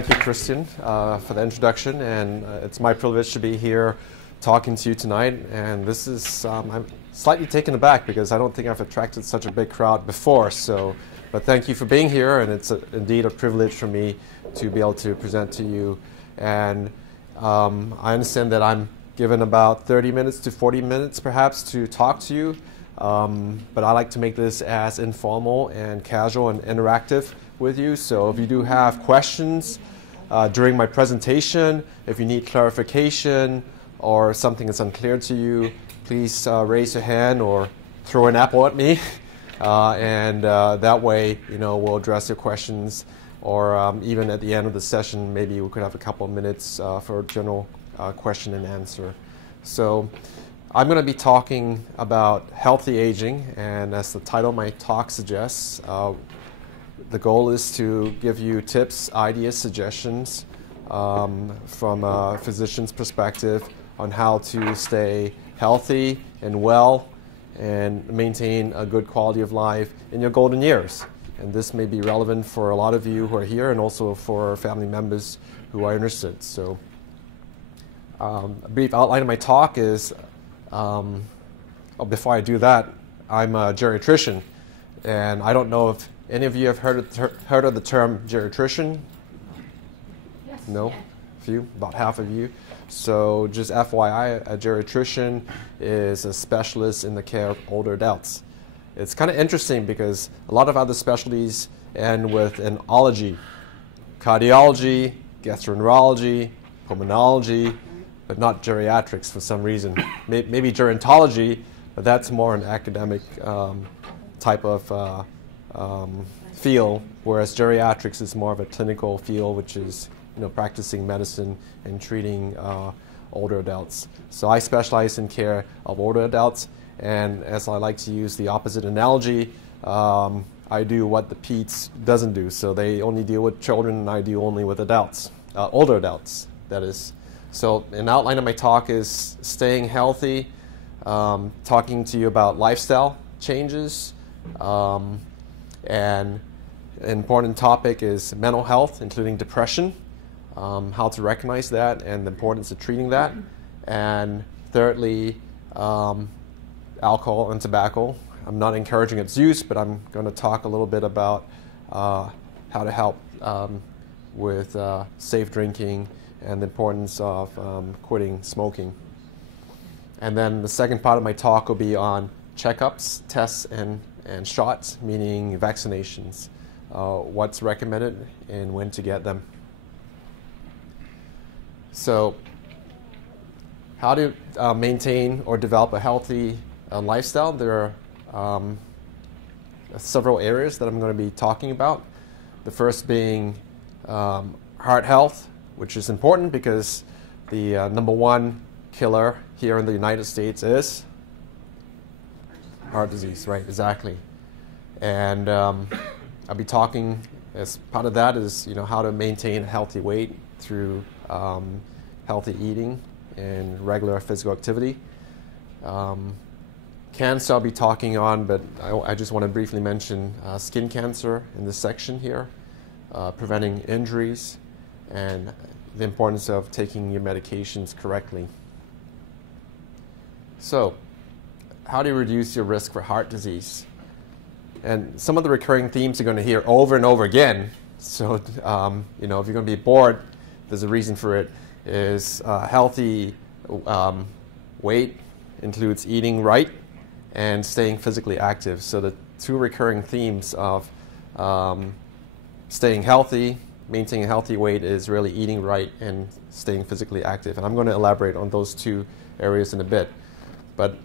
thank you, Christian, for the introduction, and it's my privilege to be here talking to you tonight. And this is, I'm slightly taken aback because I don't think I've attracted such a big crowd before. But thank you for being here, and it's indeed a privilege for me to be able to present to you. And I understand that I'm given about 30 minutes to 40 minutes perhaps to talk to you, but I like to make this as informal and casual and interactive with you. So if you do have questions during my presentation, if you need clarification or something is unclear to you, please raise your hand or throw an apple at me, and that way, we'll address your questions. Or even at the end of the session, maybe we could have a couple of minutes for general question and answer. So I'm going to be talking about healthy aging, and as the title of my talk suggests, the goal is to give you tips, ideas, suggestions from a physician's perspective on how to stay healthy and well and maintain a good quality of life in your golden years. And this may be relevant for a lot of you who are here and also for family members who are interested. So a brief outline of my talk is, before I do that, I'm a geriatrician. And I don't know if any of you have heard of the term geriatrician? Yes. No? Yeah. A few? About half of you. So just FYI, a geriatrician is a specialist in the care of older adults. It's kind of interesting because a lot of other specialties end with an ology: cardiology, gastroenterology, pulmonology, but not geriatrics for some reason. Maybe gerontology, but that's more an academic type of field, whereas geriatrics is more of a clinical field, which is practicing medicine and treating older adults. So I specialize in care of older adults, and as I like to use the opposite analogy, I do what the PEDS doesn't do. So they only deal with children, and I deal only with adults, older adults, that is. So an outline of my talk is staying healthy, talking to you about lifestyle changes, and an important topic is mental health, including depression, how to recognize that and the importance of treating that. And thirdly, alcohol and tobacco. I'm not encouraging its use, but I'm going to talk a little bit about how to help with safe drinking and the importance of quitting smoking. And then the second part of my talk will be on checkups, tests, and shots, meaning vaccinations, what's recommended and when to get them. So how to maintain or develop a healthy lifestyle? There are several areas that I'm going to be talking about. The first being heart health, which is important because the number one killer here in the United States is heart disease, right? Exactly. And I'll be talking, as part of that is how to maintain a healthy weight through healthy eating and regular physical activity. Cancer I'll be talking on, but I just want to briefly mention skin cancer in this section here, preventing injuries, and the importance of taking your medications correctly. So, how do you reduce your risk for heart disease? And some of the recurring themes you're going to hear over and over again, so if you're going to be bored, there's a reason for it, is healthy weight includes eating right and staying physically active. So the two recurring themes of staying healthy, maintaining a healthy weight, is really eating right and staying physically active. And I'm going to elaborate on those two areas in a bit. But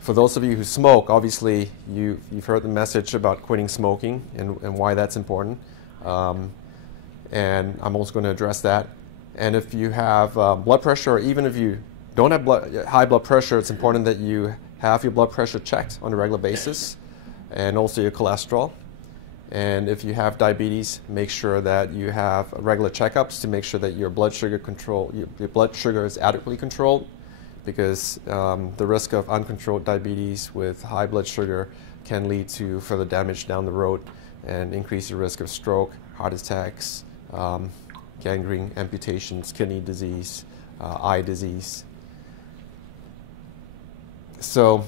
for those of you who smoke, obviously you've heard the message about quitting smoking and why that's important. And I'm also going to address that. And if you have blood pressure, or even if you don't have high blood pressure, it's important that you have your blood pressure checked on a regular basis, and also your cholesterol. And if you have diabetes, make sure that you have regular checkups to make sure that your blood sugar is adequately controlled, because the risk of uncontrolled diabetes with high blood sugar can lead to further damage down the road and increase the risk of stroke, heart attacks, gangrene, amputations, kidney disease, eye disease. So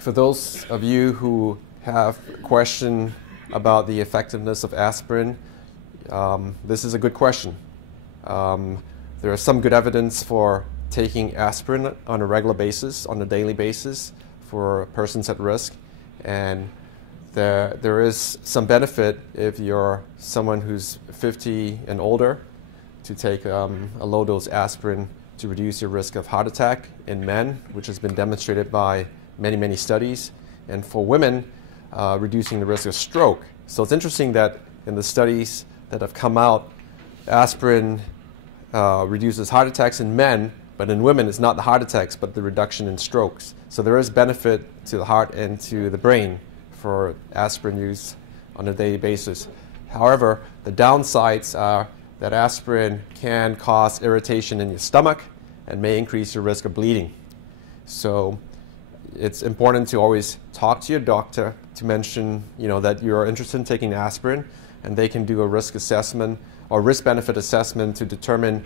for those of you who have a question about the effectiveness of aspirin, this is a good question. There is some good evidence for taking aspirin on a regular basis, on a daily basis, for persons at risk. And there is some benefit if you're someone who's 50 and older to take a low-dose aspirin to reduce your risk of heart attack in men, which has been demonstrated by many, many studies. And for women, reducing the risk of stroke. So it's interesting that in the studies that have come out, aspirin reduces heart attacks in men, but in women it's not the heart attacks, but the reduction in strokes. So there is benefit to the heart and to the brain for aspirin use on a daily basis. However, the downsides are that aspirin can cause irritation in your stomach and may increase your risk of bleeding. So it's important to always talk to your doctor to mention, that you're interested in taking aspirin, and they can do a risk assessment or risk-benefit assessment to determine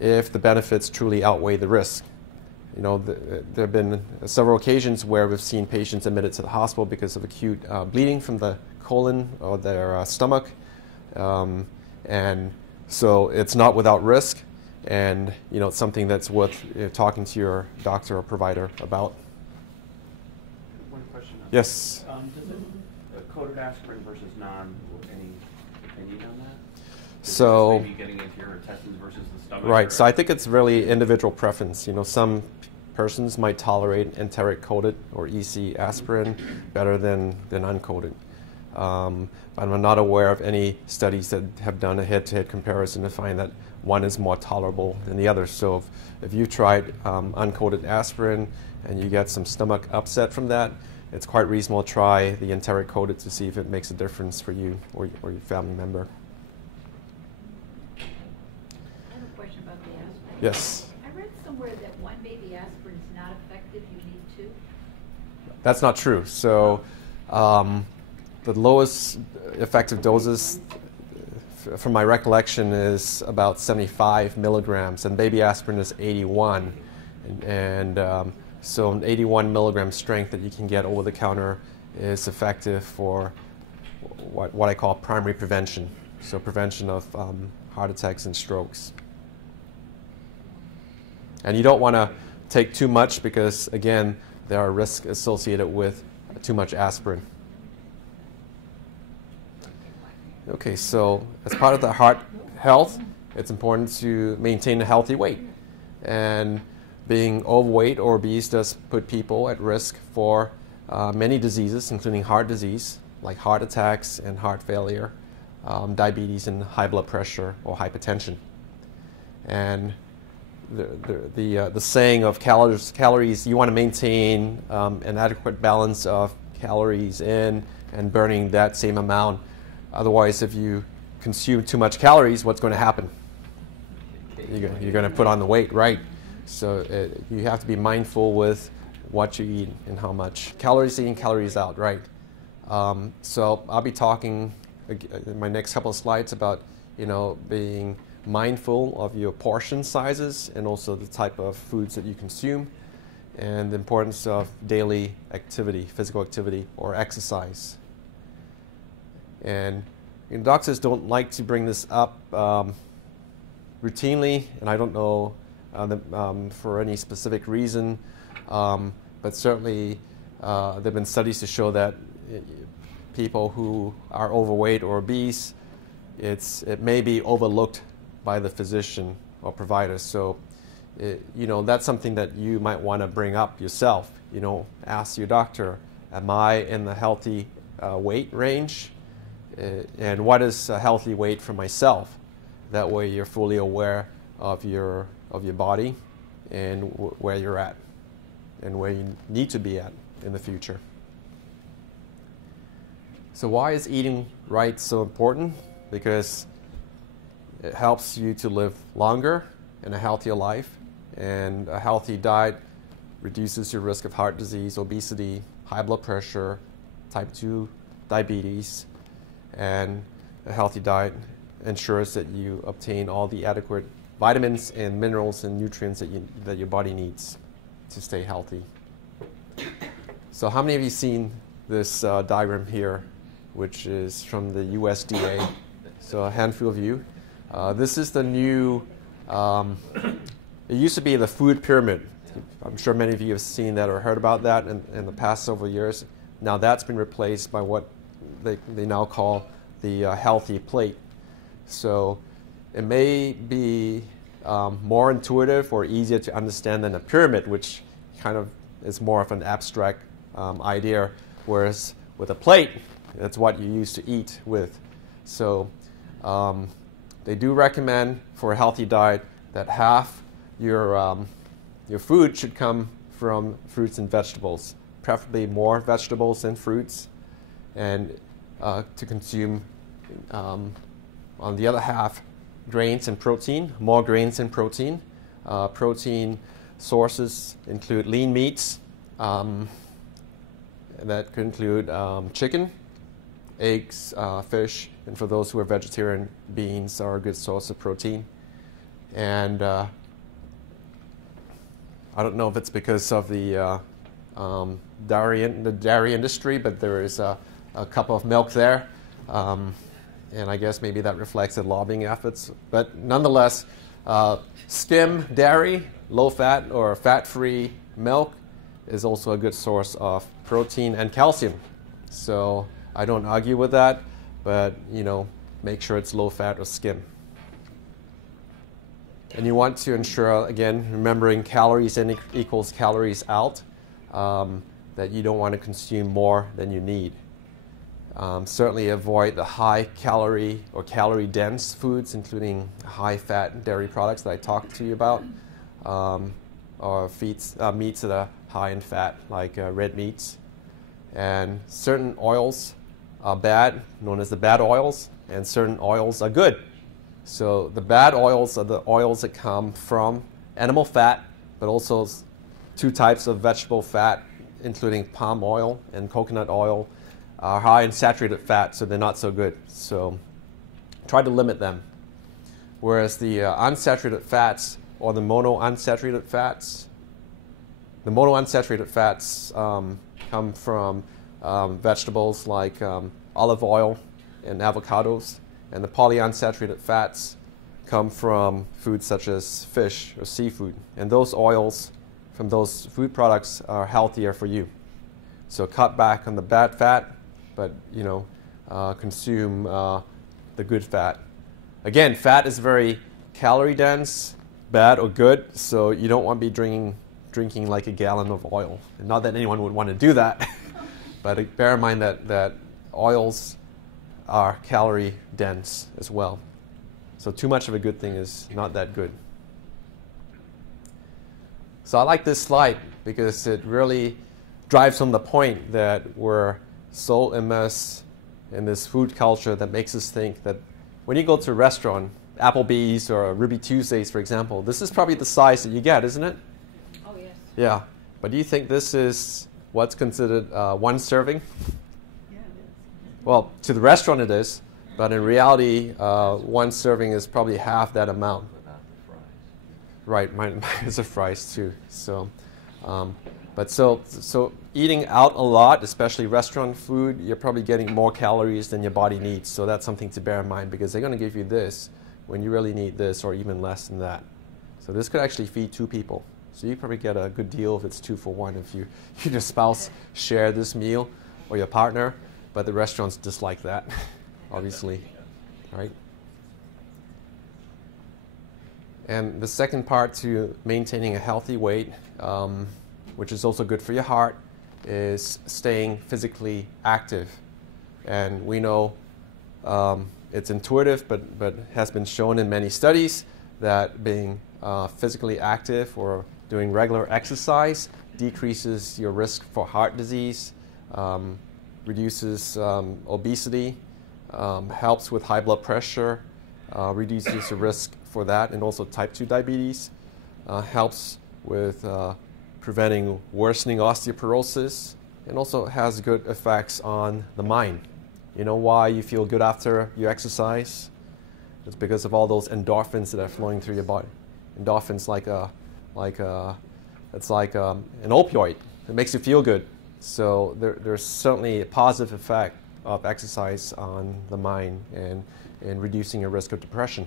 if the benefits truly outweigh the risk. There have been several occasions where we've seen patients admitted to the hospital because of acute bleeding from the colon or their stomach, and so it's not without risk, and it's something that's worth talking to your doctor or provider about. One question. Yes. Does it coated aspirin versus non? Any opinion on that? So maybe getting into your intestines versus the stomach. Right. So I think it's really individual preference. Some persons might tolerate enteric coated or EC aspirin better than uncoated. But I'm not aware of any studies that have done a head-to-head comparison to find that one is more tolerable than the other. So if you tried uncoated aspirin and you get some stomach upset from that, it's quite reasonable to try the enteric coated to see if it makes a difference for you or your family member. I have a question about the aspirin. Yes. I read somewhere that one baby aspirin is not effective, you need two. That's not true. So the lowest effective doses, from my recollection, is about 75 milligrams, and baby aspirin is 81. So an 81 milligram strength that you can get over the counter is effective for what I call primary prevention, so prevention of heart attacks and strokes. And you don't want to take too much because, again, there are risks associated with too much aspirin. Okay, so as part of the heart health, it's important to maintain a healthy weight. And being overweight or obese does put people at risk for many diseases, including heart disease, like heart attacks and heart failure, diabetes and high blood pressure or hypertension. And the saying of calories, you want to maintain an adequate balance of calories in and burning that same amount. Otherwise, if you consume too much calories, what's going to happen? You're going to put on the weight, right? So you have to be mindful with what you eat and how much. Calories in, calories out, right? So I'll be talking in my next couple of slides about, being mindful of your portion sizes and also the type of foods that you consume and the importance of daily activity, physical activity or exercise. And doctors don't like to bring this up routinely, and I don't know for any specific reason, but certainly there have been studies to show that people who are overweight or obese, it may be overlooked by the physician or provider. So, that's something that you might want to bring up yourself. Ask your doctor, am I in the healthy weight range? And what is a healthy weight for myself? That way you're fully aware of your body and where you're at and where you need to be at in the future. So why is eating right so important? Because it helps you to live longer and a healthier life, and a healthy diet reduces your risk of heart disease, obesity, high blood pressure, type 2 diabetes, and a healthy diet ensures that you obtain all the adequate vitamins and minerals and nutrients that your body needs to stay healthy. So how many of you seen this diagram here, which is from the USDA? So a handful of you. This is the new, it used to be the food pyramid. I'm sure many of you have seen that or heard about that in the past several years. Now that's been replaced by what they now call the healthy plate. So it may be more intuitive or easier to understand than a pyramid, which kind of is more of an abstract idea, whereas with a plate, that's what you used to eat with. So they do recommend for a healthy diet that half your food should come from fruits and vegetables, preferably more vegetables than fruits, and to consume on the other half grains and protein, more grains and protein. Protein sources include lean meats, that could include chicken, eggs, fish, and for those who are vegetarian, beans are a good source of protein. And I don't know if it's because of the dairy industry, but there is a cup of milk there. And I guess maybe that reflects the lobbying efforts. But nonetheless, skim dairy, low-fat or fat-free milk is also a good source of protein and calcium. So I don't argue with that, but make sure it's low-fat or skim. And you want to ensure, again, remembering calories in equals calories out, that you don't want to consume more than you need. Certainly avoid the high-calorie or calorie-dense foods, including high-fat dairy products that I talked to you about, or meats that are high in fat, like red meats. And certain oils are bad, known as the bad oils, and certain oils are good. So the bad oils are the oils that come from animal fat, but also two types of vegetable fat, including palm oil and coconut oil, are high in saturated fat, so they're not so good. So try to limit them. Whereas the unsaturated fats, or the monounsaturated fats, the monounsaturated fats come from vegetables like olive oil and avocados, and the polyunsaturated fats come from foods such as fish or seafood. And those oils from those food products are healthier for you. So cut back on the bad fat, but consume the good fat. Again, fat is very calorie dense, bad or good, so you don't want to be drinking like a gallon of oil. And not that anyone would want to do that, but bear in mind that oils are calorie dense as well. So too much of a good thing is not that good. So I like this slide because it really drives home the point that we're so immersed in this food culture that makes us think that when you go to a restaurant, Applebee's or Ruby Tuesdays, for example, this is probably the size that you get, isn't it? Oh, yes. Yeah. But do you think this is what's considered one serving? Yeah, it is. Well, to the restaurant it is, but in reality, one serving is probably half that amount. Without the fries. Right, mine is a fries too. So, so eating out a lot, especially restaurant food, you're probably getting more calories than your body needs. So that's something to bear in mind because they're going to give you this when you really need this, or even less than that. So this could actually feed 2 people. So you probably get a good deal if it's 2 for 1 if you and your spouse share this meal, or your partner. But the restaurants dislike that, obviously, right? And the second part to maintaining a healthy weight, which is also good for your heart, is staying physically active. And we know it's intuitive, but has been shown in many studies that being physically active or doing regular exercise decreases your risk for heart disease, reduces obesity, helps with high blood pressure, reduces the risk for that, and also type 2 diabetes, helps with preventing worsening osteoporosis, and also has good effects on the mind. You know why you feel good after you exercise? It's because of all those endorphins that are flowing through your body. Endorphins it's like an opioid. It makes you feel good. So there's certainly a positive effect of exercise on the mind and reducing your risk of depression.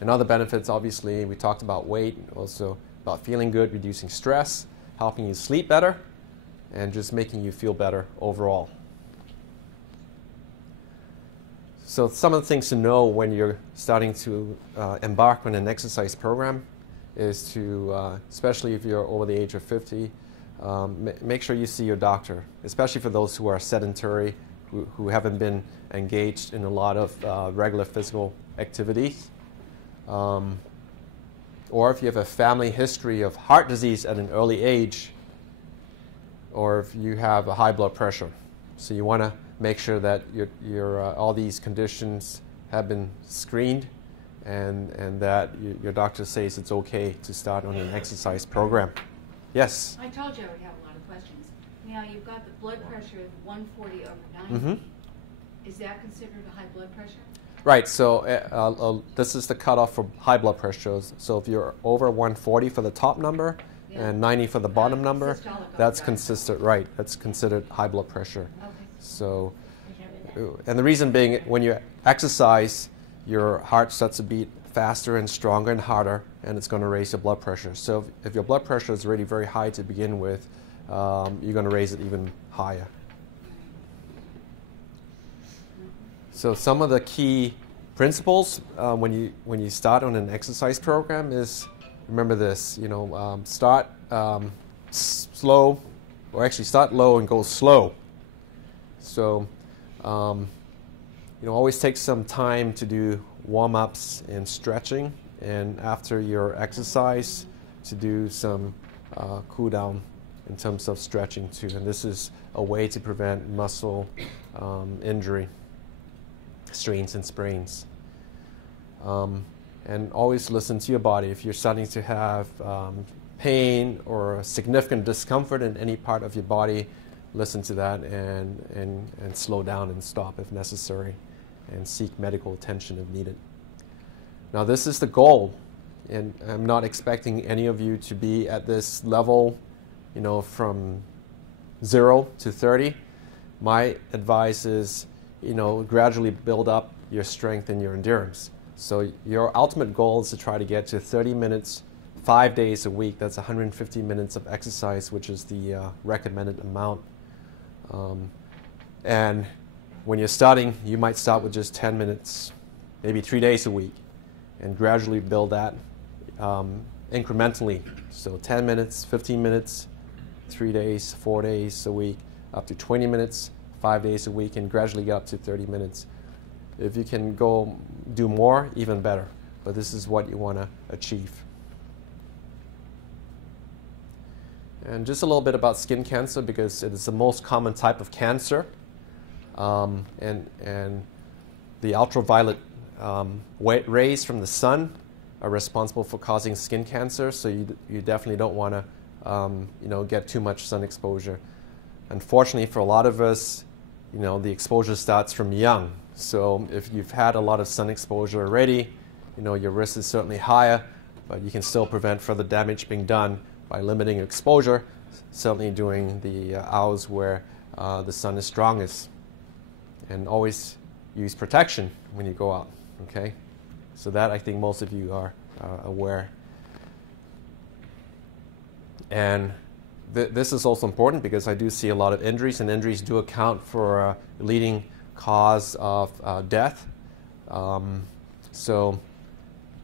And other benefits, obviously, we talked about weight, also about feeling good, reducing stress, helping you sleep better, and just making you feel better overall. So some of the things to know when you're starting to embark on an exercise program is to, especially if you're over the age of 50, make sure you see your doctor, especially for those who are sedentary, who haven't been engaged in a lot of regular physical activities. Or if you have a family history of heart disease at an early age, or if you have a high blood pressure. So you want to make sure that all these conditions have been screened and that your doctor says it's okay to start on an exercise program. Yes? I told you I would have a lot of questions. Now, you've got the blood pressure of 140 over 90. Mm-hmm. Is that considered a high blood pressure? Right, so this is the cutoff for high blood pressure. So if you're over 140 for the top number and 90 for the bottom number, that's consistent, right, that's considered high blood pressure. Okay. So, and the reason being, when you exercise, your heart starts to beat faster and stronger and harder, and it's going to raise your blood pressure. So if your blood pressure is already very high to begin with, you're going to raise it even higher. So some of the key principles when you start on an exercise program is, remember this, start slow, or actually start low and go slow. So always take some time to do warm-ups and stretching, and after your exercise to do some cool down in terms of stretching too. And this is a way to prevent muscle injury, strains and sprains. And always listen to your body. If you're starting to have pain or significant discomfort in any part of your body, listen to that and slow down and stop if necessary, and seek medical attention if needed. Now, this is the goal, and I'm not expecting any of you to be at this level, from 0 to 30. My advice is, gradually build up your strength and your endurance. So your ultimate goal is to try to get to 30 minutes, 5 days a week. That's 150 minutes of exercise, which is the recommended amount. And when you're starting, you might start with just 10 minutes, maybe 3 days a week, and gradually build that incrementally. So 10 minutes, 15 minutes, 3 days, 4 days a week, up to 20 minutes, 5 days a week, and gradually get up to 30 minutes. If you can go do more, even better. But this is what you want to achieve. And just a little bit about skin cancer, because it is the most common type of cancer. And the ultraviolet rays from the sun are responsible for causing skin cancer. So you definitely don't want to get too much sun exposure. Unfortunately, for a lot of us, the exposure starts from young. So if you've had a lot of sun exposure already, your risk is certainly higher, but you can still prevent further damage being done by limiting exposure, certainly during the hours where the sun is strongest. And always use protection when you go out, okay? So that I think most of you are aware. And this is also important because I do see a lot of injuries, and injuries do account for a leading cause of death. So,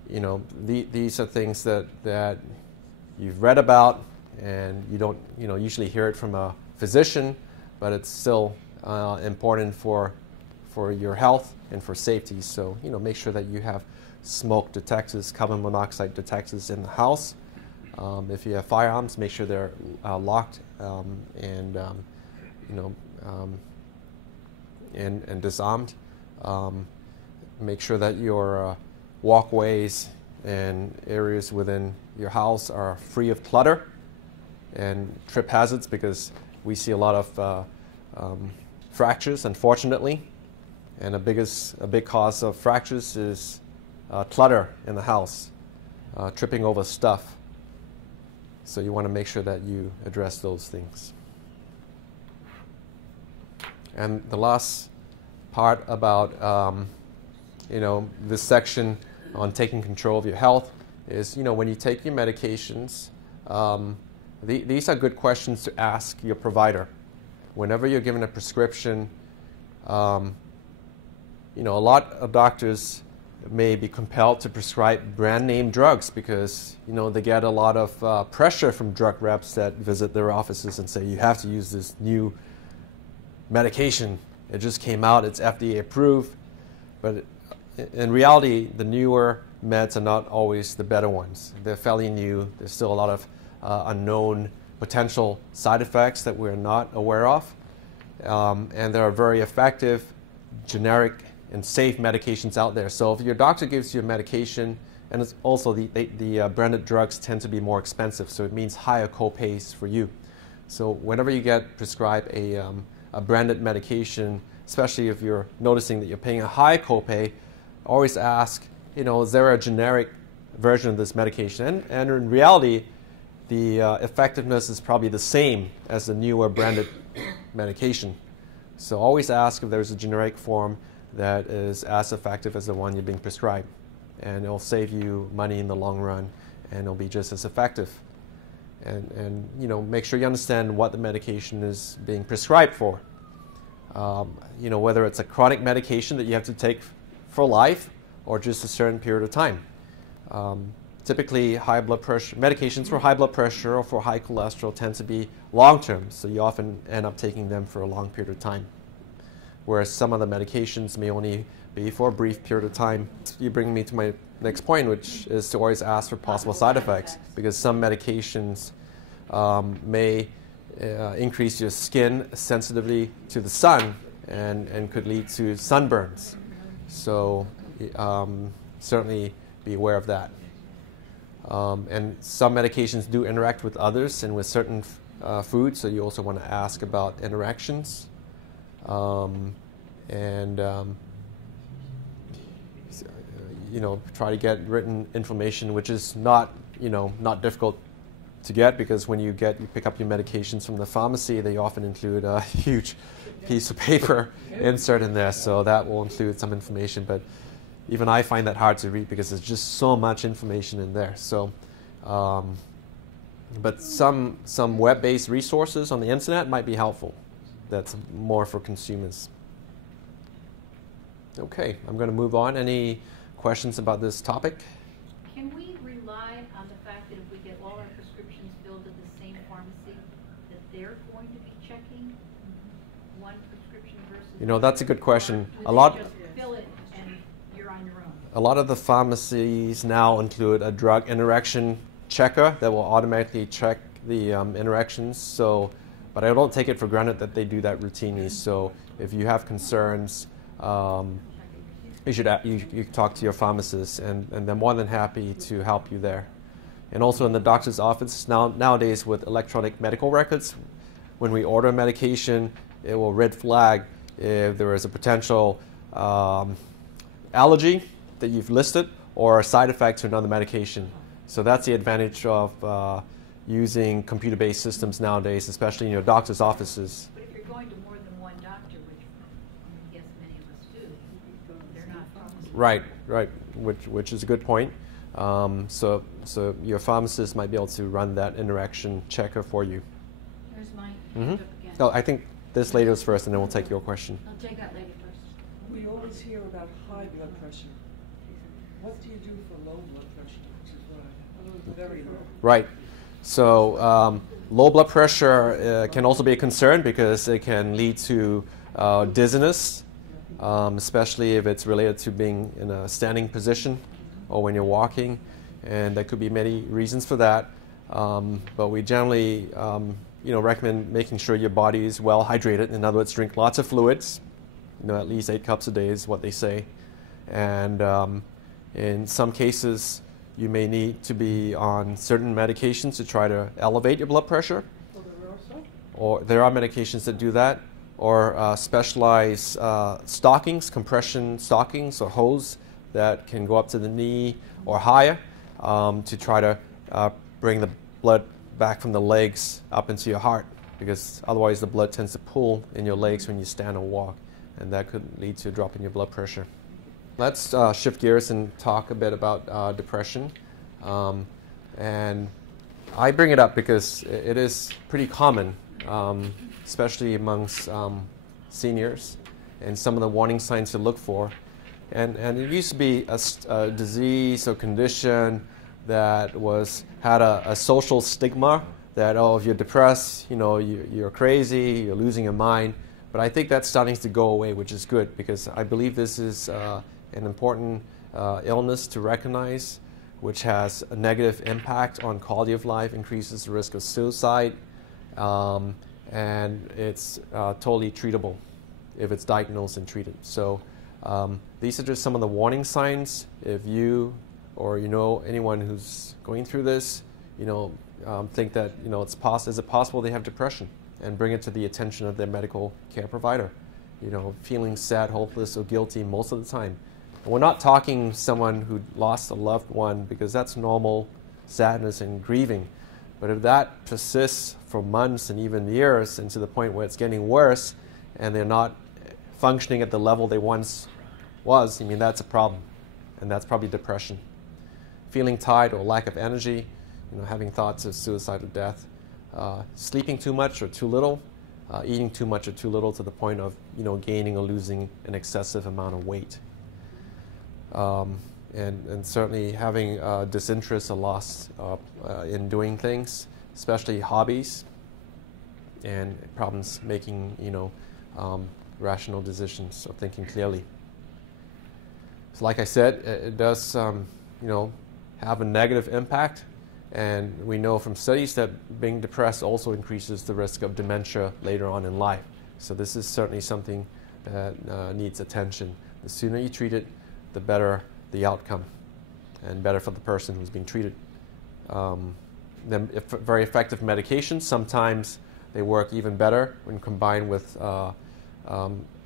these are things that you've read about, and you don't, usually hear it from a physician, but it's still important for your health and for safety. So, make sure that you have smoke detectors, carbon monoxide detectors in the house. If you have firearms, make sure they're locked and disarmed. Make sure that your walkways and areas within your house are free of clutter and trip hazards, because we see a lot of fractures, unfortunately, And a big cause of fractures is clutter in the house, tripping over stuff. So you want to make sure that you address those things. And the last part about this section on taking control of your health is, when you take your medications, these are good questions to ask your provider. Whenever you're given a prescription, a lot of doctors may be compelled to prescribe brand name drugs because, they get a lot of pressure from drug reps that visit their offices and say, you have to use this new medication. It just came out, it's FDA approved. But in reality, the newer meds are not always the better ones. They're fairly new. There's still a lot of unknown potential side effects that we're not aware of. And there are very effective, generic, and safe medications out there. So if your doctor gives you a medication, and it's also the branded drugs tend to be more expensive, so it means higher co-pays for you. So whenever you get prescribed a branded medication, especially if you're noticing that you're paying a high copay, always ask, is there a generic version of this medication? And in reality, the effectiveness is probably the same as the newer branded medication. So always ask if there's a generic form that is as effective as the one you're being prescribed. And it'll save you money in the long run, and it'll be just as effective. And make sure you understand what the medication is being prescribed for. Whether it's a chronic medication that you have to take for life or just a certain period of time. Typically, high blood pressure medications for high blood pressure or for high cholesterol tend to be long-term, so you often end up taking them for a long period of time. Whereas some of the medications may only be for a brief period of time. You bring me to my next point, which is to always ask for possible side effects, because some medications may increase your skin sensitivity to the sun and could lead to sunburns. So certainly be aware of that. And some medications do interact with others and with certain foods, so you also want to ask about interactions. Try to get written information, which is not difficult to get, because when you pick up your medications from the pharmacy, they often include a huge piece of paper insert in there, so that will include some information. But even I find that hard to read because there's just so much information in there. So, but some web-based resources on the internet might be helpful. That's more for consumers. Okay, I'm going to move on. Any questions about this topic? Can we rely on the fact that if we get all our prescriptions filled at the same pharmacy, that they're going to be checking one prescription versus That's a good question. Or would they just fill it and you're on your own? A lot of the pharmacies now include a drug interaction checker that will automatically check the interactions. So, but I don't take it for granted that they do that routinely. So if you have concerns, you talk to your pharmacist, and they're more than happy to help you there. And also in the doctor's office, nowadays with electronic medical records, when we order medication, it will red flag if there is a potential allergy that you've listed or a side effect to another medication. So that's the advantage of using computer-based systems nowadays, especially in your doctor's offices. But if you're going to more than one doctor, which I guess many of us do, they're not pharmacists. Right, which is a good point. So your pharmacist might be able to run that interaction checker for you. Here's my hand up again. Oh, I think this lady was first, and then we'll take your question. I'll take that lady first. We always hear about high blood pressure. What do you do for low blood pressure, which is very low? Right. So low blood pressure can also be a concern because it can lead to dizziness, especially if it's related to being in a standing position or when you're walking. And there could be many reasons for that. But we generally recommend making sure your body is well hydrated. In other words, drink lots of fluids. At least 8 cups a day is what they say. And in some cases, you may need to be on certain medications to try to elevate your blood pressure. Or there are medications that do that. or specialized stockings, compression stockings or hose that can go up to the knee or higher to try to bring the blood back from the legs up into your heart, because otherwise the blood tends to pool in your legs when you stand or walk, and that could lead to a drop in your blood pressure. Let's shift gears and talk a bit about depression. And I bring it up because it is pretty common, especially amongst seniors, and some of the warning signs to look for. And it used to be a disease or condition that had a social stigma that, oh, if you're depressed, you're crazy, you're losing your mind. But I think that's starting to go away, which is good, because I believe this is an important illness to recognize, which has a negative impact on quality of life, increases the risk of suicide, and it's totally treatable if it's diagnosed and treated. So these are just some of the warning signs. If you or anyone who's going through this, think that is it possible they have depression, and bring it to the attention of their medical care provider. Feeling sad, hopeless, or guilty most of the time. And we're not talking someone who lost a loved one, because that's normal sadness and grieving. But if that persists for months and even years, and to the point where it's getting worse, and they're not functioning at the level they once was, that's a problem, and that's probably depression. Feeling tired or lack of energy, having thoughts of suicide or death, sleeping too much or too little, eating too much or too little to the point of gaining or losing an excessive amount of weight, and certainly having disinterest or loss in doing things, especially hobbies, and problems making rational decisions or thinking clearly. So like I said, it does have a negative impact, and we know from studies that being depressed also increases the risk of dementia later on in life. So this is certainly something that needs attention. The sooner you treat it, the better the outcome, and better for the person who's being treated. Then very effective medications, sometimes they work even better when combined with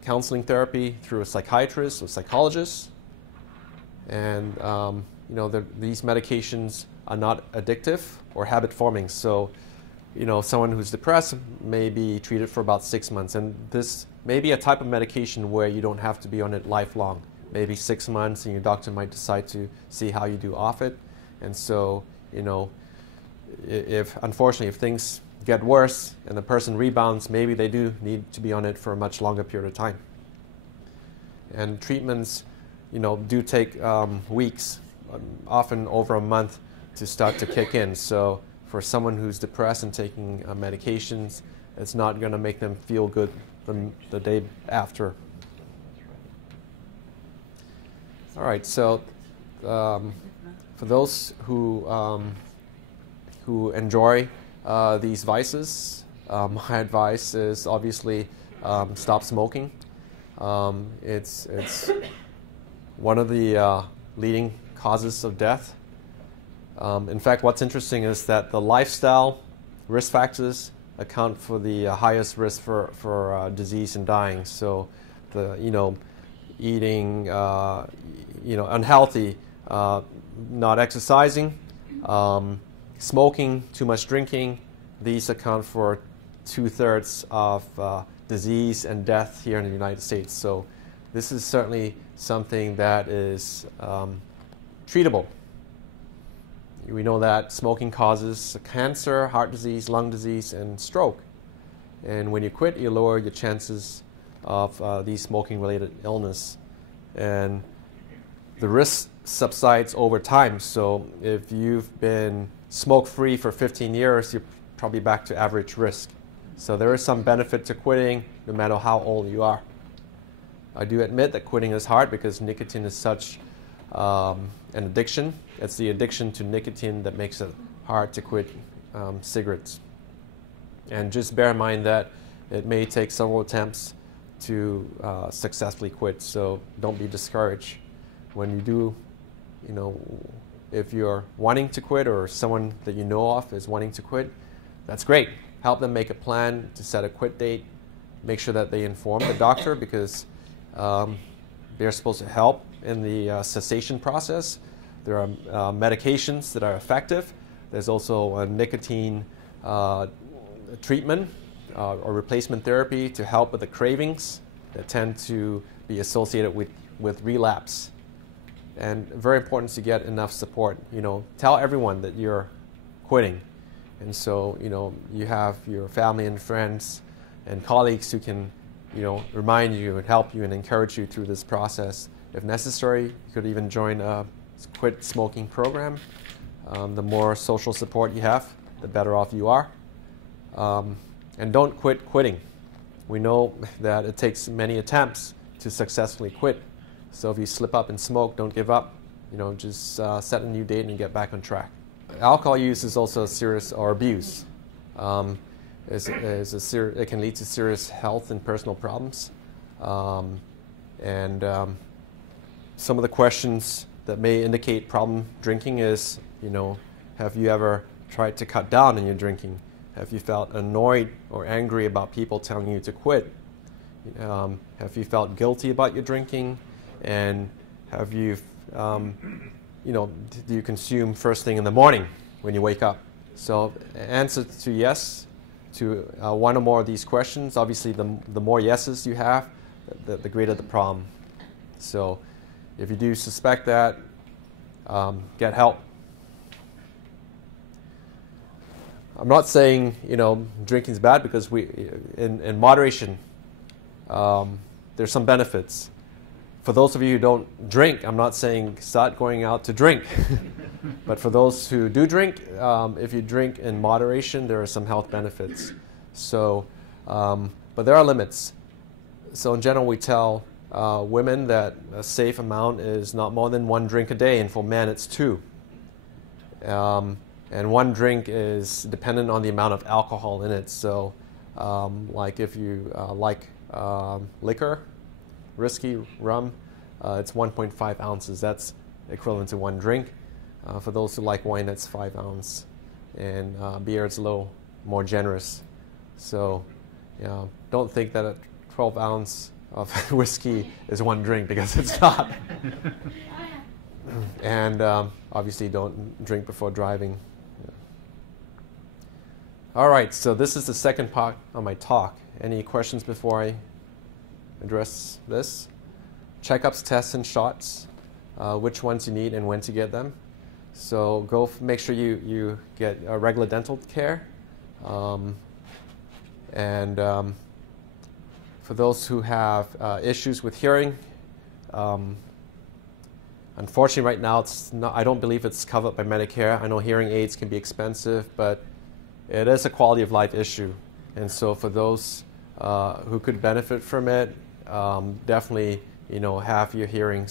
counseling therapy through a psychiatrist or psychologist. And these medications are not addictive or habit forming. So, someone who's depressed may be treated for about 6 months, and this may be a type of medication where you don't have to be on it lifelong. Maybe 6 months, and your doctor might decide to see how you do off it. And so, unfortunately, if things get worse and the person rebounds, maybe they do need to be on it for a much longer period of time. And treatments, do take weeks, often over a month, to start to kick in. So for someone who's depressed and taking medications, it's not going to make them feel good the day after. All right, so for those who enjoy these vices, my advice is obviously stop smoking. It's one of the leading causes of death. In fact, what's interesting is that the lifestyle risk factors account for the highest risk for disease and dying. So the eating unhealthy, not exercising, smoking, too much drinking, these account for 2/3 of disease and death here in the United States. So this is certainly something that is treatable. We know that smoking causes cancer, heart disease, lung disease, and stroke. And when you quit, you lower your chances of these smoking-related illness. And the risk subsides over time. So if you've been smoke-free for 15 years, you're probably back to average risk. So there is some benefit to quitting, no matter how old you are. I do admit that quitting is hard because nicotine is such an addiction. It's the addiction to nicotine that makes it hard to quit cigarettes. And just bear in mind that it may take several attempts to successfully quit, so don't be discouraged. When you do, if you're wanting to quit or someone that you know of is wanting to quit, that's great. Help them make a plan to set a quit date make sure that they inform the doctor, because they're supposed to help in the cessation process. There are medications that are effective. There's also a nicotine treatment or replacement therapy to help with the cravings that tend to be associated with relapse. And very important to get enough support. Tell everyone that you're quitting. And so, you have your family and friends and colleagues who can, remind you and help you and encourage you through this process. If necessary, you could even join a quit smoking program. The more social support you have, the better off you are. And don't quit quitting. We know that it takes many attempts to successfully quit. So if you slip up and smoke, don't give up. Just set a new date and get back on track. Alcohol use is also serious, or abuse. It can lead to serious health and personal problems. Some of the questions that may indicate problem drinking is, have you ever tried to cut down on your drinking? Have you felt annoyed or angry about people telling you to quit? Have you felt guilty about your drinking? And have you, do you consume first thing in the morning when you wake up? So answer to yes to one or more of these questions. Obviously, the more yeses you have, the greater the problem. So if you do suspect that, get help. I'm not saying drinking is bad, because in moderation there's some benefits. For those of you who don't drink, I'm not saying start going out to drink. But for those who do drink, if you drink in moderation, there are some health benefits. So, but there are limits. So in general, we tell women that a safe amount is not more than 1 drink a day, and for men it's 2. And 1 drink is dependent on the amount of alcohol in it. So like if you like liquor, whiskey, rum, it's 1.5 ounces. That's equivalent to 1 drink. For those who like wine, that's 5 ounces. And beer is a little more generous. So don't think that a 12 ounce of whiskey is 1 drink, because it's not. And obviously don't drink before driving. All right, so this is the second part of my talk. Any questions before I address this? Checkups, tests, and shots. Which ones you need and when to get them. So make sure you get regular dental care. For those who have issues with hearing, unfortunately right now I don't believe it's covered by Medicare. I know hearing aids can be expensive, but it is a quality of life issue. And so for those who could benefit from it, definitely have your hearing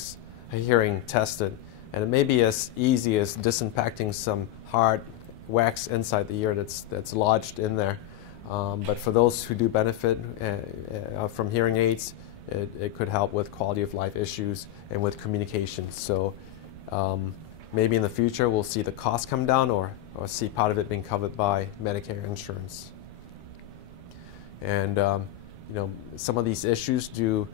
tested. And it may be as easy as disinfecting some hard wax inside the ear that's lodged in there. But for those who do benefit from hearing aids, it could help with quality of life issues and with communication. So maybe in the future we'll see the cost come down, or see part of it being covered by Medicare insurance. And some of these issues do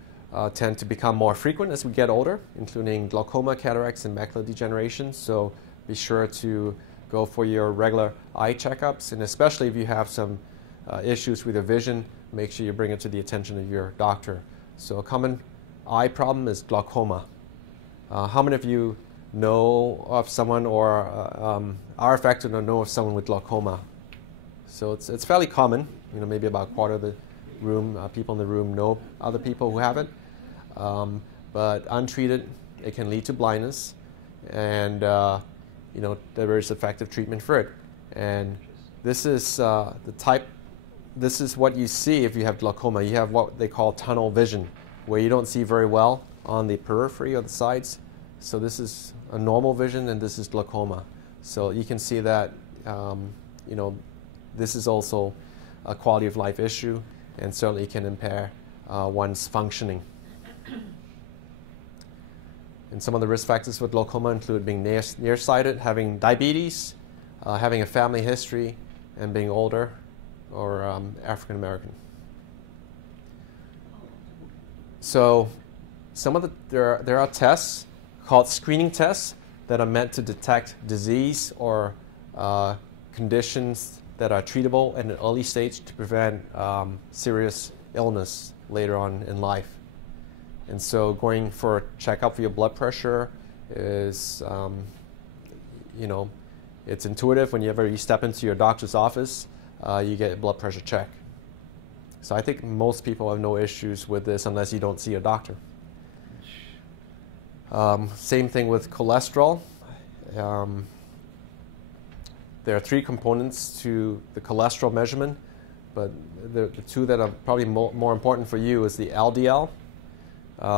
tend to become more frequent as we get older, including glaucoma, cataracts, and macular degeneration. So be sure to go for your regular eye checkups, and especially if you have some issues with your vision, make sure you bring it to the attention of your doctor. So a common eye problem is glaucoma. How many of you know of someone or are affected or know of someone with glaucoma? So it's fairly common. Maybe about a quarter of the room, people in the room know other people who have it. But untreated, it can lead to blindness, and there is effective treatment for it. And this is this is what you see if you have glaucoma. You have what they call tunnel vision, where you don't see very well on the periphery or the sides. So this is a normal vision, and this is glaucoma. So you can see that this is also a quality of life issue, and certainly can impair one's functioning. And some of the risk factors for glaucoma include being nearsighted, having diabetes, having a family history, and being older or African American. So there are tests called screening tests that are meant to detect disease or conditions that are treatable at an early stage to prevent serious illness later on in life. And so going for a checkup for your blood pressure is, it's intuitive. Whenever you step into your doctor's office, you get a blood pressure check. So I think most people have no issues with this unless you don't see a doctor. Same thing with cholesterol. There are 3 components to the cholesterol measurement, but the 2 that are probably more important for you is the LDL,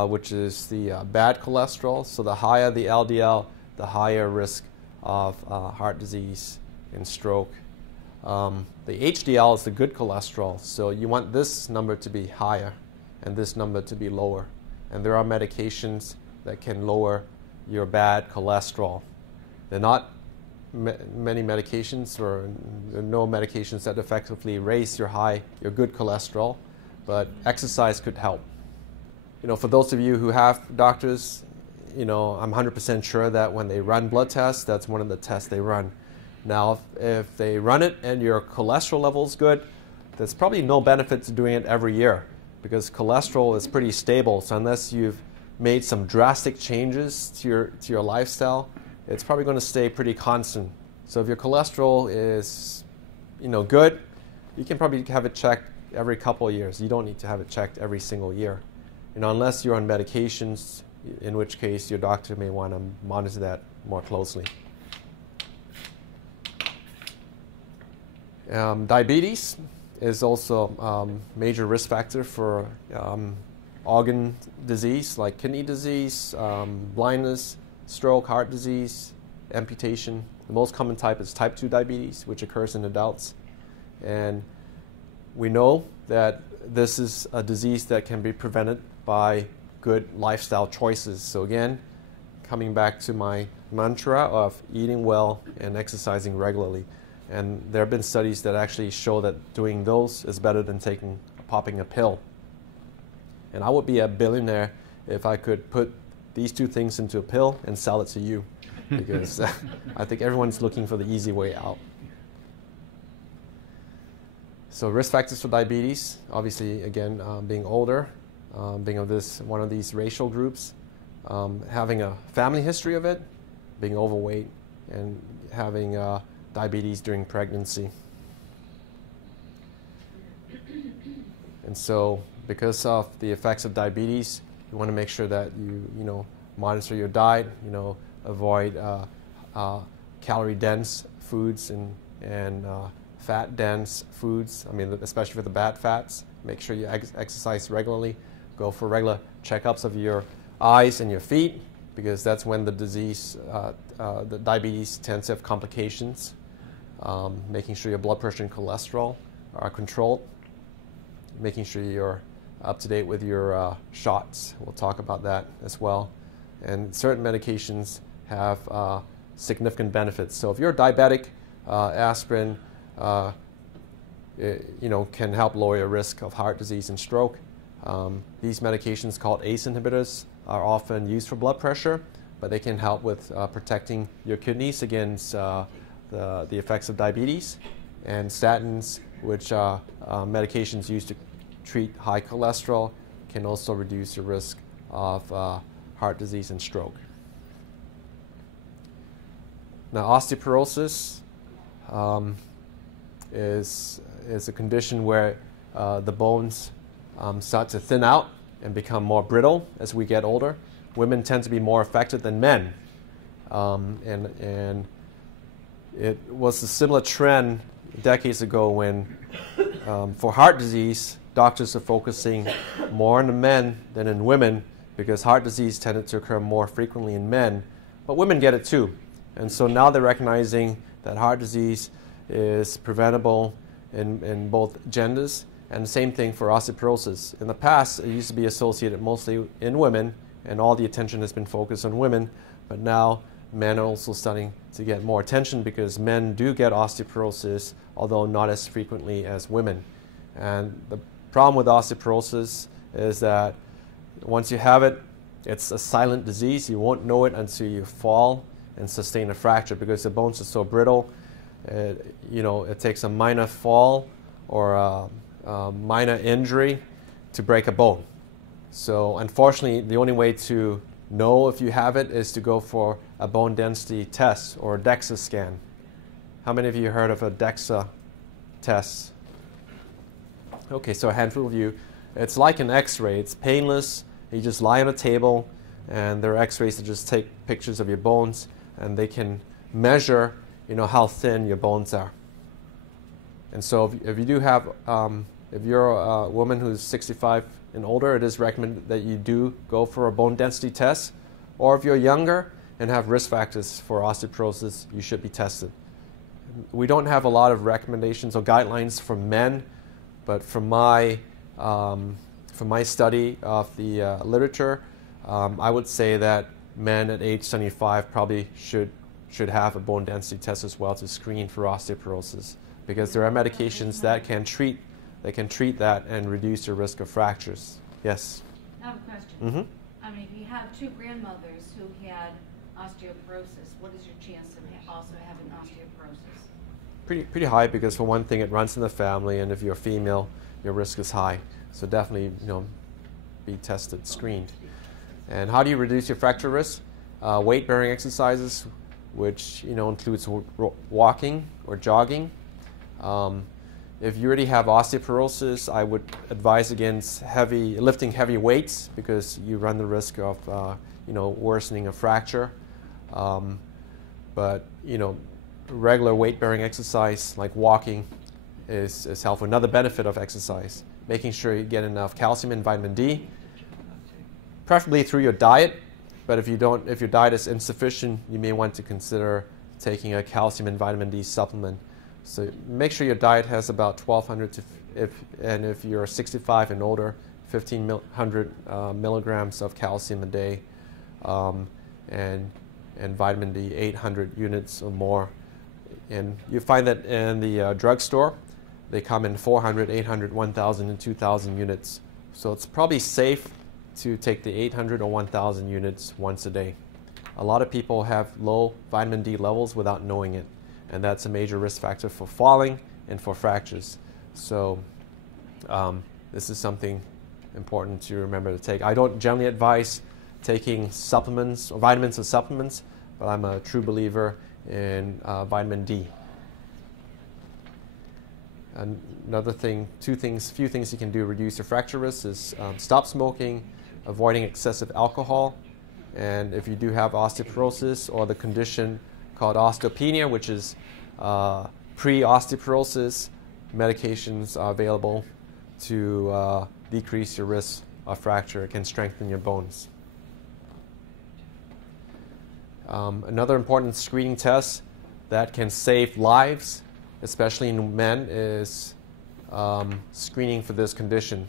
which is the bad cholesterol. So the higher the LDL, the higher risk of heart disease and stroke. The HDL is the good cholesterol, so you want this number to be higher and this number to be lower. And there are medications that can lower your bad cholesterol. There are not many medications, or there are no medications that effectively raise your good cholesterol, but exercise could help. For those of you who have doctors, I'm 100% sure that when they run blood tests, that's one of the tests they run. Now, if they run it and your cholesterol level is good, there's probably no benefit to doing it every year because cholesterol is pretty stable. So unless you've made some drastic changes to your lifestyle, it's probably going to stay pretty constant. So if your cholesterol is, good, you can probably have it checked every couple of years. You don't need to have it checked every single year, unless you're on medications, in which case your doctor may want to monitor that more closely. Diabetes is also a major risk factor for organ disease like kidney disease, blindness, stroke, heart disease, amputation. The most common type is type 2 diabetes, which occurs in adults. And we know that this is a disease that can be prevented by good lifestyle choices. So again, coming back to my mantra of eating well and exercising regularly. And there have been studies that actually show that doing those is better than popping a pill. And I would be a billionaire if I could put these 2 things into a pill and sell it to you, because I think everyone's looking for the easy way out. So risk factors for diabetes, obviously, again, being older, being of one of these racial groups, having a family history of it, being overweight, and having diabetes during pregnancy. And so because of the effects of diabetes, you want to make sure that you monitor your diet, avoid calorie-dense foods and fat-dense foods, especially for the bad fats. Make sure you exercise regularly. Go for regular checkups of your eyes and your feet, because that's when the diabetes tends to have complications. Making sure your blood pressure and cholesterol are controlled. Making sure you're up to date with your shots. We'll talk about that as well. And certain medications have significant benefits. So if you're diabetic, aspirin can help lower your risk of heart disease and stroke. These medications called ACE inhibitors are often used for blood pressure, but they can help with protecting your kidneys against the effects of diabetes. And statins, which are medications used to treat high cholesterol, can also reduce your risk of heart disease and stroke. Now, osteoporosis is a condition where the bones start to thin out and become more brittle as we get older. Women tend to be more affected than men. And it was a similar trend decades ago when, for heart disease, doctors are focusing more on the men than in women, because heart disease tended to occur more frequently in men, but women get it too. And so now they're recognizing that heart disease is preventable in both genders, and the same thing for osteoporosis. In the past, it used to be associated mostly in women, and all the attention has been focused on women, but now men are also starting to get more attention because men do get osteoporosis, although not as frequently as women. And the problem with osteoporosis is that Once you have it, it's a silent disease. You won't know it until you fall and sustain a fracture because the bones are so brittle. It takes a minor fall or a minor injury to break a bone. So unfortunately, the only way to know if you have it is to go for a bone density test or a DEXA scan. How many of you heard of a DEXA test? Okay, so a handful of you. It's like an X-ray. It's painless. You just lie on a table, and there are X-rays that just take pictures of your bones, and they can measure, how thin your bones are. And so, if you do have, if you're a woman who's 65 and older, it is recommended that you do go for a bone density test. Or if you're younger and have risk factors for osteoporosis, you should be tested. We don't have a lot of recommendations or guidelines for men, but from my study of the literature, I would say that men at age 75 probably should have a bone density test as well to screen for osteoporosis, because there are medications that can treat that and reduce your risk of fractures. Yes? I have a question. Mm-hmm. I mean, if you have two grandmothers who had osteoporosis, what is your chance of also having osteoporosis? Pretty high, because for one thing, it runs in the family, and if you're female, your risk is high. So definitely, be tested, screened. And how do you reduce your fracture risk? Weight-bearing exercises, which includes walking or jogging. If you already have osteoporosis, I would advise against lifting heavy weights, because you run the risk of worsening a fracture. But regular weight-bearing exercise like walking is helpful. Another benefit of exercise, making sure you get enough calcium and vitamin D, preferably through your diet. But if your diet is insufficient, you may want to consider taking a calcium and vitamin D supplement. So make sure your diet has about 1,200 and if you're 65 and older, 1,500 milligrams of calcium a day, and vitamin D 800 units or more. And you find that in the drugstore, they come in 400, 800, 1,000, and 2,000 units. So it's probably safe to take the 800 or 1,000 units once a day. A lot of people have low vitamin D levels without knowing it, and that's a major risk factor for falling and for fractures. So this is something important to remember to take. I don't generally advise taking supplements or vitamins or supplements, but I'm a true believer in vitamin D. Another thing, few things you can do to reduce your fracture risk is stop smoking, avoiding excessive alcohol, and if you do have osteoporosis or the condition called osteopenia, which is pre-osteoporosis, medications are available to decrease your risk of fracture. It can strengthen your bones. Another important screening test that can save lives, especially in men, is screening for this condition.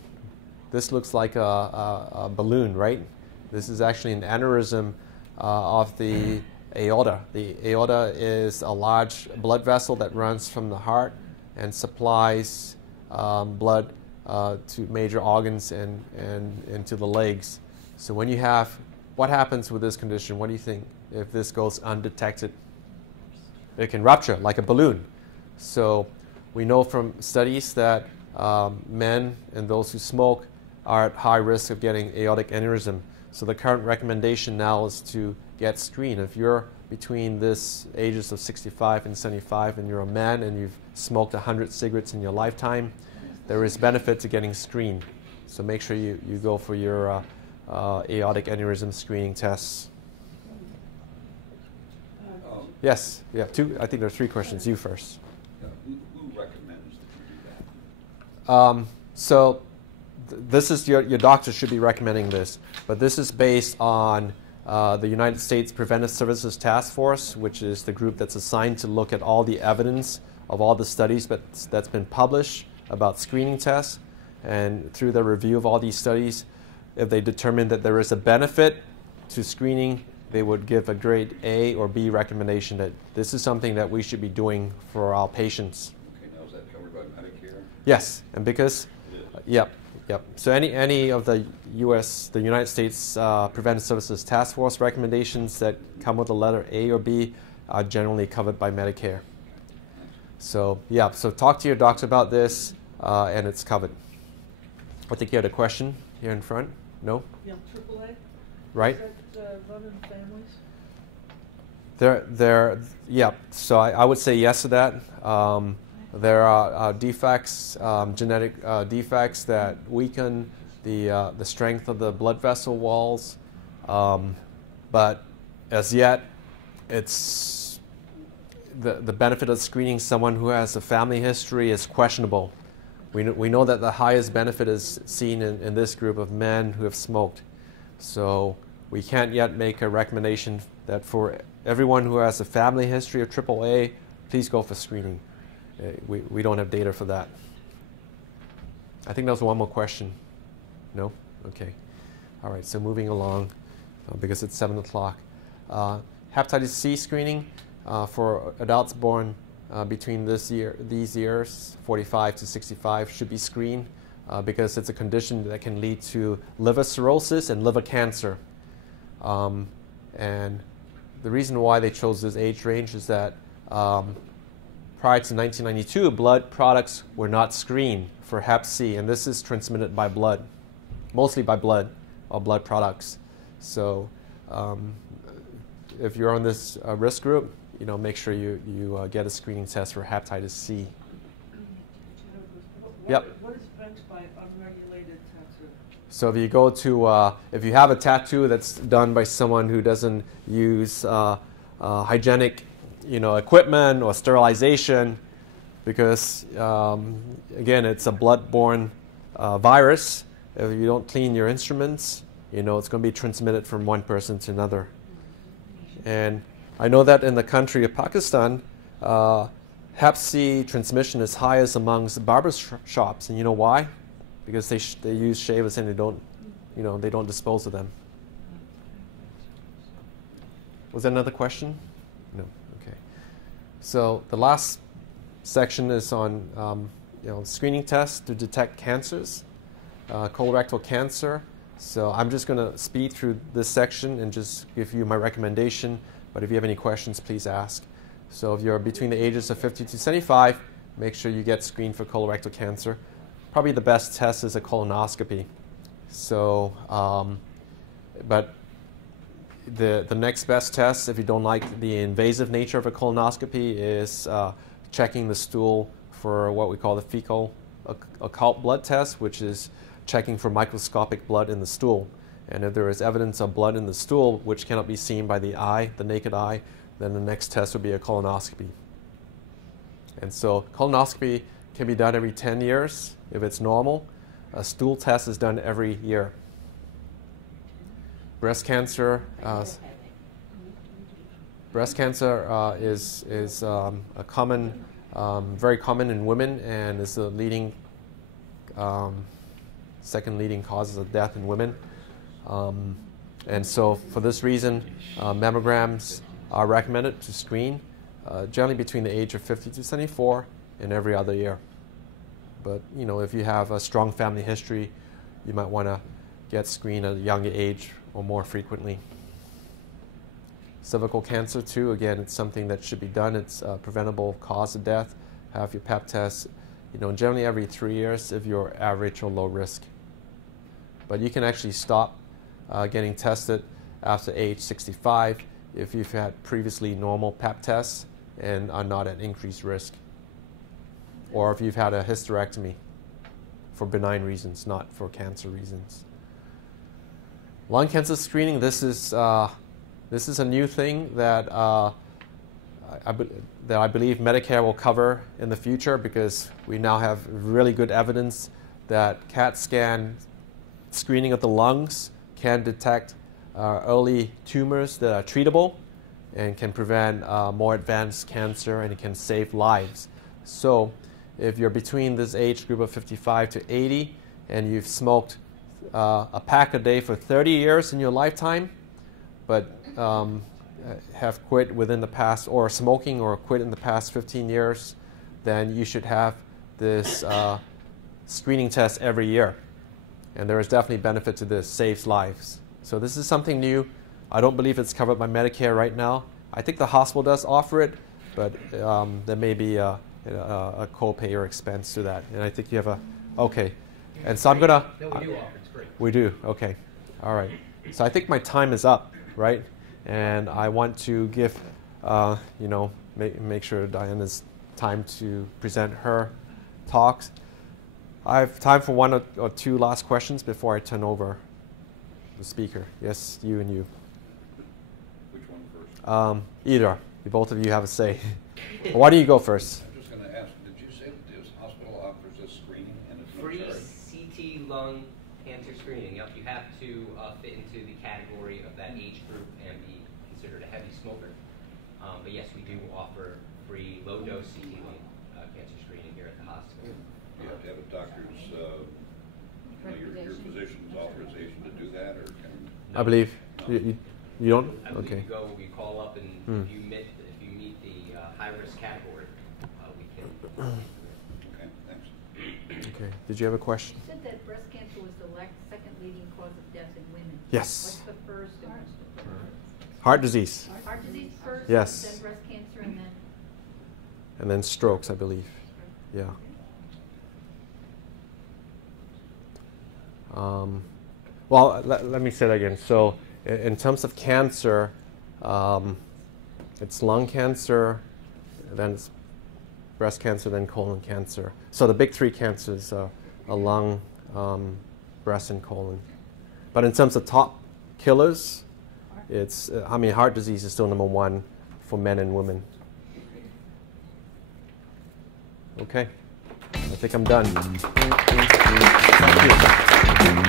This looks like a balloon, right? This is actually an aneurysm of the aorta. The aorta is a large blood vessel that runs from the heart and supplies blood to major organs and into the legs. So what happens with this condition? What do you think if this goes undetected? It can rupture like a balloon. So we know from studies that men and those who smoke are at high risk of getting aortic aneurysm. So the current recommendation now is to get screened. If you're between this ages of 65 and 75 and you're a man and you've smoked 100 cigarettes in your lifetime, there is benefit to getting screened. So make sure you go for your aortic aneurysm screening tests. Yes, yeah, two. I think there are three questions. You first. Who recommends that you do that? So this is your doctor should be recommending this, but this is based on the United States Preventative Services Task Force, which is the group that's assigned to look at all the evidence of all the studies that's been published about screening tests. And through the review of all these studies, if they determine that there is a benefit to screening, they would give a grade A or B recommendation that this is something that we should be doing for our patients. Okay, now is that covered by Medicare? Yes, and because, Yep. So any of the United States Preventive Services Task Force recommendations that come with a letter A or B are generally covered by Medicare. So yeah, so talk to your doctor about this, and it's covered. I think you had a question here in front. No? Yeah, AAA? Right? Is that run in families? Yeah. So I would say yes to that. There are defects, genetic defects that weaken the strength of the blood vessel walls, but as yet, it's the benefit of screening someone who has a family history is questionable. We know that the highest benefit is seen in this group of men who have smoked. So we can't yet make a recommendation that for everyone who has a family history of AAA, please go for screening. We don't have data for that. I think there was one more question. No? Okay. All right, so moving along, because it's 7 o'clock. Hepatitis C screening for adults born between these years, 45 to 65, should be screened because it's a condition that can lead to liver cirrhosis and liver cancer. And the reason why they chose this age range is that prior to 1992, blood products were not screened for Hep C, and this is transmitted by blood, mostly by blood or blood products. So if you're on this risk group, make sure you get a screening test for hepatitis C. Yep. What is meant by unregulated tattoo? So if you go to, if you have a tattoo that's done by someone who doesn't use hygienic, equipment or sterilization, because again, it's a blood-borne virus. If you don't clean your instruments, it's going to be transmitted from one person to another. And I know that in the country of Pakistan, Hep C transmission is highest amongst barber shops, and you know why? Because they use shavers and they don't dispose of them. Was there another question? No. Okay. So the last section is on screening tests to detect cancers, colorectal cancer. So I'm just going to speed through this section and just give you my recommendation. But if you have any questions, please ask. So if you're between the ages of 50 to 75, make sure you get screened for colorectal cancer. Probably the best test is a colonoscopy. So, but the next best test, if you don't like the invasive nature of a colonoscopy, is checking the stool for what we call the fecal occult blood test, which is checking for microscopic blood in the stool. And if there is evidence of blood in the stool, which cannot be seen by the eye, the naked eye, then the next test would be a colonoscopy. And so colonoscopy can be done every 10 years if it's normal. A stool test is done every year. Breast cancer is a common, very common in women, and is the leading, second leading causes of death in women. And so for this reason, mammograms are recommended to screen, generally between the age of 50 to 74 and every other year. But if you have a strong family history, you might want to get screened at a younger age or more frequently. Cervical cancer too, again, it's something that should be done. It's a preventable cause of death. Have your pap test, generally every 3 years if you're average or low risk. But you can actually stop getting tested after age 65 if you've had previously normal pap tests and are not at increased risk. Or if you've had a hysterectomy for benign reasons, not for cancer reasons. Lung cancer screening, this is a new thing that I believe Medicare will cover in the future, because we now have really good evidence that CAT scan screening of the lungs can detect early tumors that are treatable and can prevent more advanced cancer, and it can save lives. So if you're between this age group of 55 to 80 and you've smoked a pack a day for 30 years in your lifetime, but have quit within the past, or smoking or quit in the past 15 years, then you should have this screening test every year. And there is definitely benefit to this, saves lives. So this is something new. I don't believe it's covered by Medicare right now. I think the hospital does offer it, but there may be a copay or expense to that. And I think you have a, okay. And so I'm gonna. No, we do offer, it's free. We do, okay. All right. So I think my time is up, right? And I want to give, make sure Diana's time to present her talks. I have time for one or two last questions before I turn over the speaker. Yes, you and you. Which one first? Either. Both of you have a say. Why don't you go first? I'm just going to ask, did you say that this hospital offers this screening and it's no Free charge? CT lung cancer screening. Yep, you have to fit into the category of that age group and be considered a heavy smoker. But yes, we do offer free low-dose CT lung cancer screening here at the hospital. You have to have a doctor's, your physician's authorization to do that, or can? I believe. You don't? I believe Okay. you go, we call up, and if you meet the high-risk category, we can. Okay, thanks. Okay. Did you have a question? You said that breast cancer was the second leading cause of death in women. Yes. What's the first? And what's the third? Heart disease. Heart disease first, Yes. then breast cancer, and then And then strokes, I believe. Yeah. Well, let me say that again. So in terms of cancer, it's lung cancer, then it's breast cancer, then colon cancer. So the big three cancers are lung, breast, and colon. But in terms of top killers, it's, heart disease is still number one for men and women. Okay, I think I'm done. Thank you.